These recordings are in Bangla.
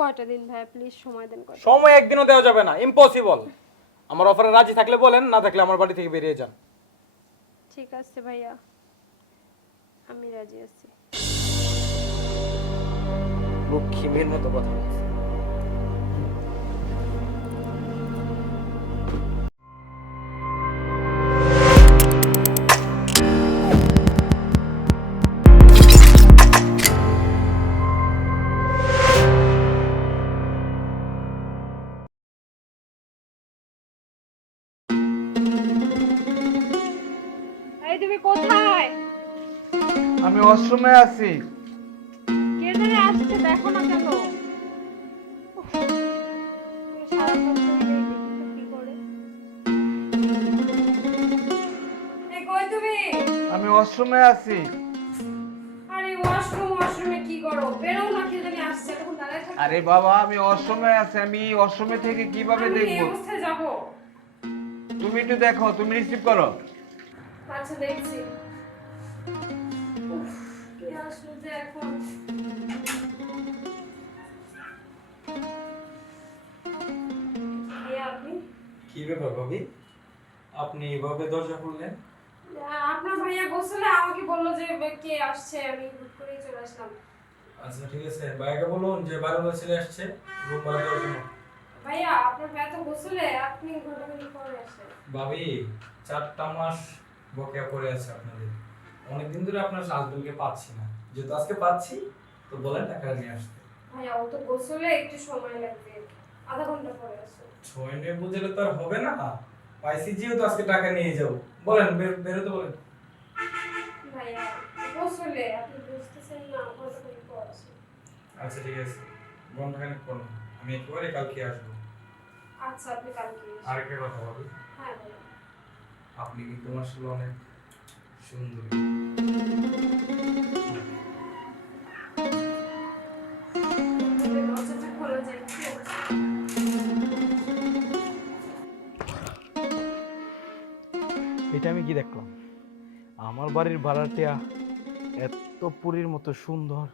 কয়টা দিন ভাইয়া, প্লিজ সময় দেন। কয়টা? সময় একদিনও দেওয়া যাবে না, ইম্পসিবল। আমার অফারে রাজি থাকলে বলেন, না থাকলে আমার বাড়ি থেকে বেরিয়ে যান। ঠিক আছে ভাইয়া, আমি রাজি আছি। লক্ষ্মীর মতো কথা বলছে। এই তুমি কোথায়? আমি ওয়াশরুমে আছি। কে জানে আসছে, দেখো না কেন? উফ, সারাক্ষণ তুমি নেই, দেখি তো কি করে। এই কই তুমি? আমি ওয়াশরুমে আছি। আরে ওয়াশরুমে কি করো? বেরো না, কে জানি আসছে, তখন দাঁড়ায় থাকো। আরে বাবা, আমি ওয়াশরুমে আছি। আমি ওয়াশরুমে থেকে কিভাবে আমি এই দেখবো? অবস্থায় যাবো? তুমি একটু দেখো, তুমি রিসিভ করো। আচ্ছা দেখছি। উফ, কি আসলো যে এখন? ভাইয়া আপনি? কি ব্যাপার ভাবি, আপনি এভাবে দরজা খুললেন? আপনার ভাইয়া গোসলে আমাকে বললো যে কে আসছে, আমি হুট করেই চলে আসলাম। আচ্ছা ঠিক আছে, ভাইয়াকে বলুন যে 12 ছেলে আসছে রুম ভাড়া দেওয়ার জন্য। ভাইয়া আপনার ভাইয়া তো গোসলে, আপনি ঘন্টাখানেক পরে আসেন। ভাবি, 4টা মাস বকেয়া পড়ে আছে আপনাদের। অনেকদিন ধরে আপনার হাজবেন্ডকে পাচ্ছি না, যেহেতু আজকে পাচ্ছি তো বলেন টাকা নিয়ে আসতে। ভাইয়া ও তো গোসলে, একটু সময় লাগবে, আধা ঘন্টা পরে আসো। 6 নিয়ে বুঝলে তো আর হবে না, পাইছি যেহেতু আজকে টাকা নিয়ে যাবো। বলেন বেরোতে বলেন। ভাইয়া গোসলে, আপনি বুঝতেছেন না, ঘন্টাখানেক পর আসো। আচ্ছা ঠিক আছে, ঘন্টাখানেক পর না, আমি একেবারে কালকে আসবো। আচ্ছা আপনি কালকে এসো। আরেকটা কথা ভাবি, হ্যাঁ ভাইয়া। আপনি কিন্তু আসলে অনেক সুন্দরী। দরজাটা খোলা যায় কি অবস্থা? এটা আমি কি দেখলাম? আমার বাড়ির ভাড়াটিয়া এত পুরীর মতো সুন্দর,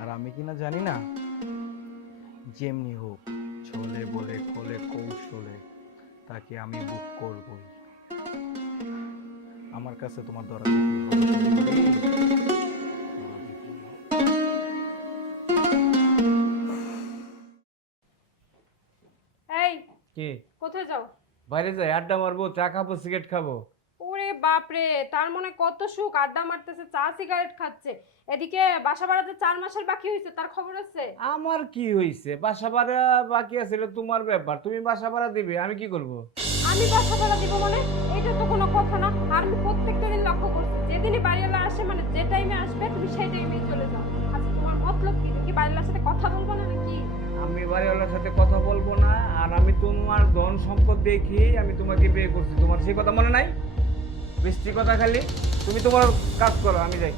আর আমি কিনা জানি না। যেমনি হোক, ছলে বলে খোলে কৌশলে তাকে আমি বুক করবই। আমার কাছে তোমার দরকার এই কি? কোথায় যাও? বাইরে যাই, আড্ডা মারবো, চা খাবো, সিগারেট খাবো। ওরে বাপ রে, তার মনে কত সুখ, আড্ডা মারতেছে, চা সিগারেট খাচ্ছে। এদিকে বাসা ভাড়াতে 4 মাসের বাকি হয়েছে, তার খবর আছে? আমার কি হইছে? বাসা ভাড়া বাকি আছে, এটা তোমার ব্যাপার। তুমি বাসা ভাড়া দিবে, আমি কি করব? আমি বাসা ভাড়া দিব মানে? এটা তো কোনো কথা না। আর আমি প্রত্যেকটা দিন লক্ষ্য করছি, যেদিনই বাড়িওয়ালা আসে, মানে যে টাইমে আসবে তুমি সেই টাইমেই চলে যাও। আচ্ছা তোমার মতলব কি? তুমি কি বাড়িওয়ালার সাথে কথা বলবো না নাকি? আমি বাড়িওয়ালার সাথে কথা বলবো না, আর আমি তোমার ধন সম্পদ দেখি আমি তোমাকে বিয়ে করছি। তোমার সেই কথা মনে নাই? বৃষ্টি কথা খালি। তুমি তোমার কাজ করো, আমি যাই।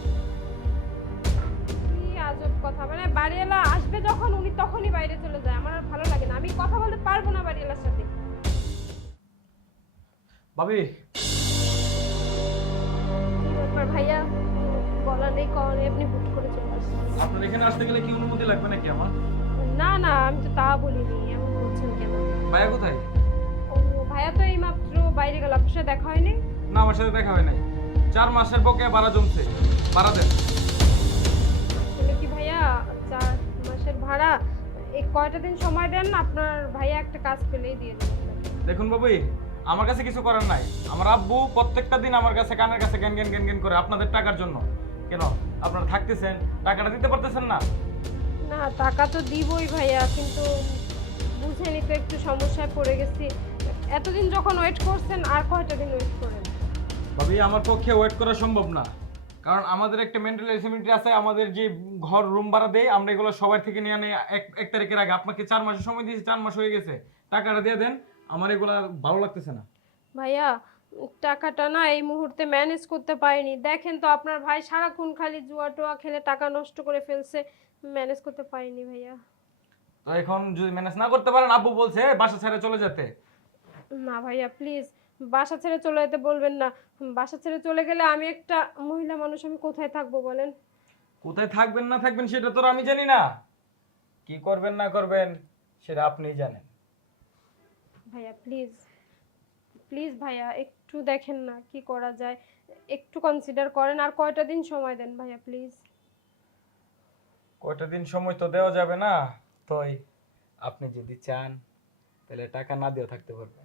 কি আজব কথা, মানে বাড়িওয়ালা আসবে যখন উনি তখনই বাইরে চলে যায়, আমার আর ভালো লাগে না। আমি কথা বলতে পারবো না বাড়িওয়ালার সাথে। ভাবি, কি ব্যাপার ভাইয়া? বলা নেই কওয়া নেই, আপনি হুট করে চলে আসছেন। আপনার এখানে আসতে গেলে কি অনুমতি লাগবে নাকি আমার? না না, আমি তো তা বলিনি, এমন বলছেন কেন? ভাইয়া কোথায়? ও ভাইয়া তো এইমাত্র বাইরে গেল, আপনার সাথে দেখা হয়নি? না, আমার সাথে দেখা হয় নাই। 4 মাসের বকেয়া ভাড়া জমছে, ভাড়া দেন। আসলে কি ভাইয়া, 4 মাসের ভাড়া, এই কয়টা দিন সময় দেন, আপনার ভাইয়া একটা কাজ পেলেই দিয়ে দেবেন। দেখুন বাবুই, আমার কাছে কিছু করার নাই। আমার আব্বু প্রত্যেকটা দিন আমার কাছে কানের কাছে জ্ঞান জ্ঞান জ্ঞান জ্ঞান করে আপনাদের টাকার জন্য। কেন আপনারা থাকতেছেন, টাকাটা দিতে পারতেছেন না? না টাকা তো দিবই ভাইয়া, কিন্তু বুঝেনি তো, একটু সমস্যায় পড়ে গেছি। এতদিন যখন ওয়েট করছেন, আর কয়টা দিন ওয়েট করেন। ভাবি, আমার পক্ষে ওয়েট করা সম্ভব না, কারণ আমাদের একটা মেন্টাল রেসপন্সিবিলিটি আছে। আমাদের যে ঘর রুম ভাড়া দেয়, আমরা এগুলো সবার থেকে নিয়ে আনি এক তারিখের আগে। আপনাকে 4 মাসের সময় দিয়েছি, 4 মাস হয়ে গেছে, টাকাটা দিয়ে দেন। আমার এগুলা ভালো লাগতেছে না। ভাইয়া টাকাটা না এই মুহূর্তে ম্যানেজ করতে পারিনি। দেখেন তো আপনার ভাই সারাক্ষণ খালি জুয়া টোয়া খেলে টাকা নষ্ট করে ফেলছে, ম্যানেজ করতে পারিনি ভাইয়া। তো এখন যদি ম্যানেজ না করতে পারেন, আব্বু বলছে বাসা ছেড়ে চলে যেতে। না ভাইয়া প্লিজ, বাসা ছেড়ে চলে যেতে বলবেন না। বাসা ছেড়ে চলে গেলে আমি একটা মহিলা মানুষ, আমি কোথায় থাকবো বলেন? কোথায় থাকবেন না থাকবেন সেটা তো আর আমি জানি না। কি করবেন না করবেন সেটা আপনিই জানেন। ভাইয়া প্লিজ, প্লিজ ভাইয়া একটু দেখেন না কি করা যায়, একটু কনসিডার করেন। আর কয়টা দিন সময় দেন ভাইয়া প্লিজ। কয়টা দিন সময় তো দেওয়া যাবে না, তাই আপনি যদি চান তাহলে টাকা না দিয়েও থাকতে পারবেন।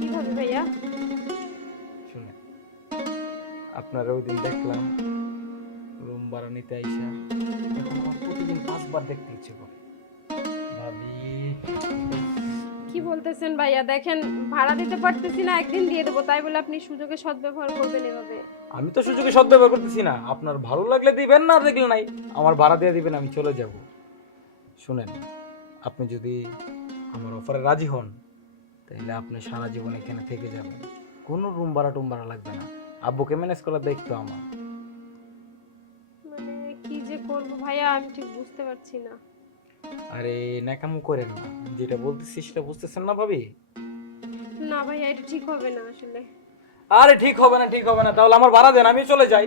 কিভাবে ভাইয়া? শুনেন, আপনারা ওই দিন দেখলাম রুম ভাড়া নিতে আইসা, এখন আমার প্রতিদিন 5 বার দেখতে ইচ্ছে করে। ভাবি, কি বলতেছেন ভাইয়া? দেখেন ভাড়া দিতে পারতেছি না, একদিন দিয়ে দেবো, তাই বলে আপনি সুযোগে সদ্ব্যবহার করবেন এভাবে? আমি তো সুযোগে সদ্ব্যবহার করতেছি না। আপনার ভালো লাগলে দিবেন, না দেখলে নাই। আমার ভাড়া দিয়ে দিবেন, আমি চলে যাব। শুনেন, আপনি যদি আমার অফারে রাজি হন তাহলে আপনি সারা জীবন এখানে থেকে যাবেন, কোনো রুম ভাড়া টুম ভাড়া লাগবে না। আব্বুকে ম্যানেজ করার দায়িত্ব আমার। মানে কি যে করব ভাইয়া আমি ঠিক বুঝতে পারছি না। আরে ন্যাকামো করেন না, যেটা বলতেছি সেটা বুঝতেছেন না ভাবি? না ভাইয়া এটা ঠিক হবে না আসলে। আরে ঠিক হবে না, ঠিক হবে না, তাহলে আমার ভাড়া দেন, আমি চলে যাই।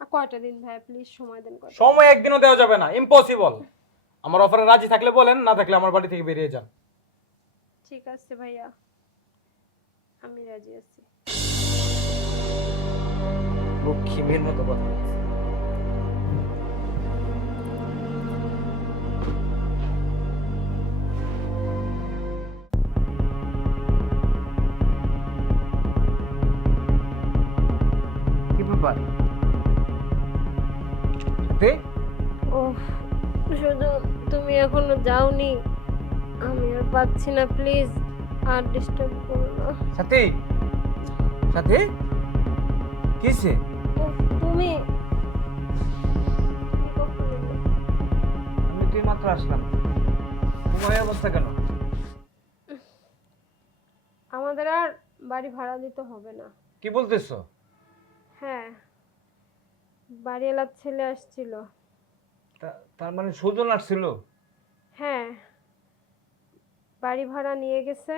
আর কয়টা দিন ভাইয়া প্লিজ সময় দেন। কয়টা? সময় একদিনও দেওয়া যাবে না, ইম্পসিবল। আমার অফারে রাজি থাকলে বলেন, না থাকলে আমার বাড়ি থেকে বেরিয়ে যান। ঠিক আছে ভাইয়া, আমি রাজি আছি। লক্ষ্মী মেয়ের মতো কথা বলছে। কি ব্যাপার? ওহ, শুধু তুমি এখনো যাওনি, আমি আর পাচ্ছি না, প্লিজ আর ডিস্টার্ব করো না। সাথী, সাথী, কিসে? ওহ, তুমি কখন এলে? আমি তুই মাত্র আসলাম, তোমার এই অবস্থা কেন? আমাদের আর বাড়ি ভাড়া দিতে হবে না। কি বলতেছো? হ্যাঁ, বাড়িওয়ালার ছেলে আসছিল। তার মানে সুজন আসছিল? হ্যাঁ, বাড়ি ভাড়া নিয়ে গেছে।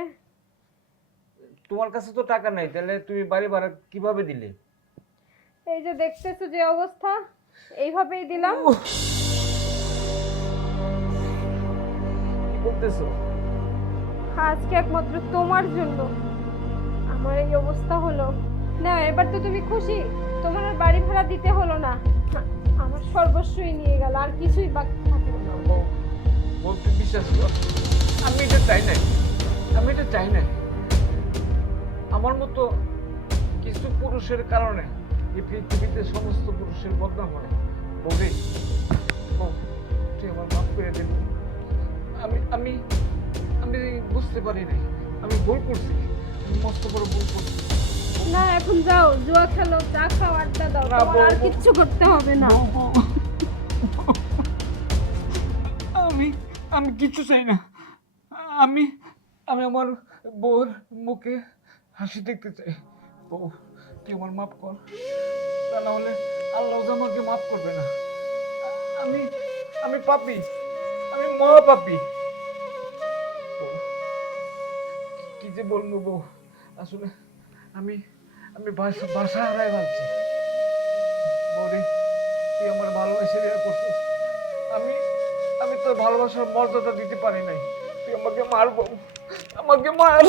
তোমার কাছে তো টাকা নাই, তাহলে তুমি বাড়ি ভাড়া কিভাবে দিলে? এই যে দেখতেছো যে অবস্থা, এইভাবেই দিলাম। কি বলতেছো? আজকে একমাত্র তোমার জন্য আমার এই অবস্থা হলো। না এবার তো তুমি খুশি, তোমার আর বাড়ি ভাড়া দিতে হলো না। আমার সর্বস্বই নিয়ে গেল, আর কিছুই বাকি থাকলো না। বলতে বিশ্বাস করো, আমি এটা চাই নাই, আমি এটা চাই নাই। আমার মতো কিছু পুরুষের কারণে এই পৃথিবীতে সমস্ত পুরুষের বদনাম হয়। বৌদি, তুই আমার মাফ করে দিবি। আমি আমি আমি বুঝতে পারি নাই, আমি ভুল করছি, আমি মস্ত বড় ভুল করছি। না এখন যাও, জুয়া খেলো, চা খাও, আড্ডা দাও, না, তোমার আর বউ। কিচ্ছু করতে হবে না। আমি আমি কিচ্ছু চাই না। আমি আমি আমার বউর মুখে হাসি দেখতে চাই। বউ, তুই আমার মাফ কর, তা না হলে আল্লাহ যে আমাকে মাফ করবে না। আমি আমি পাপী, আমি মহা পাপী। বউ, কি যে বলবো বউ, আসলে আমি আমি ভাষা হারাই ভাবছি। বৌদি, তুই আমার ভালোবাসা বিয়ে করছিস, আমি আমি তোর ভালোবাসার মর্যাদা দিতে পারি নাই। তুই আমাকে মার বউ, আমাকে মার।